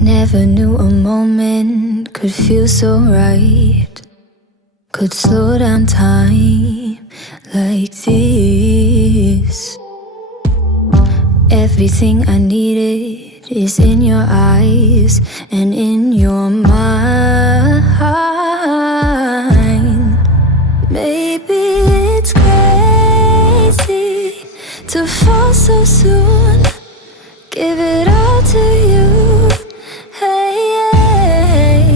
Never knew a moment could feel so right, could slow down time like this. Everything I needed is in your eyes and in your mind. Maybe it's crazy to fall so soon. Give it all to you, hey.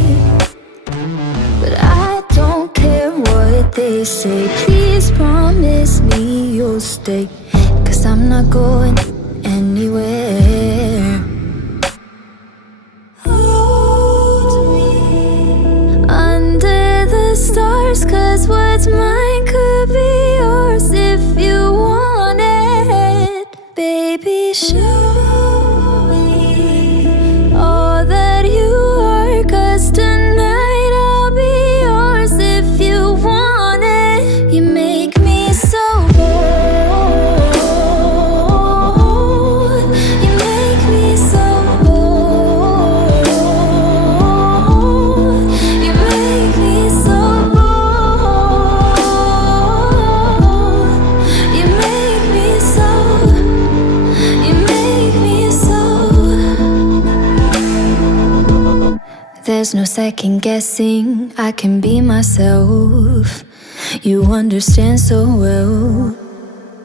But I don't care what they say. Please promise me you'll stay, 'cause I'm not going anywhere. Hold me under the stars, 'cause what's mine could be yours if you want it. Baby, show me all that you are, 'cause tonight I'll be yours if you want it. You make me so bold. You make me so bold. You make me so bold. You make me so. You make me so. There's no second guessing, I can be myself. You understand so well.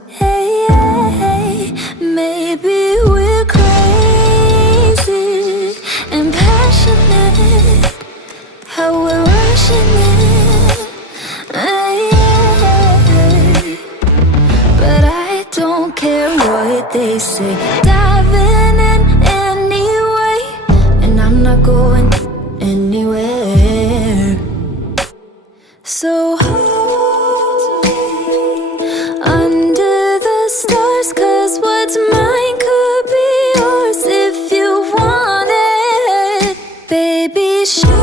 Hey, hey, hey. Maybe we're crazy and passionate, how we're rushing in. Hey, hey. But I don't care what they say. Diving in anyway, and I'm not going anywhere. So hold me under the stars, 'cause what's mine could be yours if you want it. Baby, show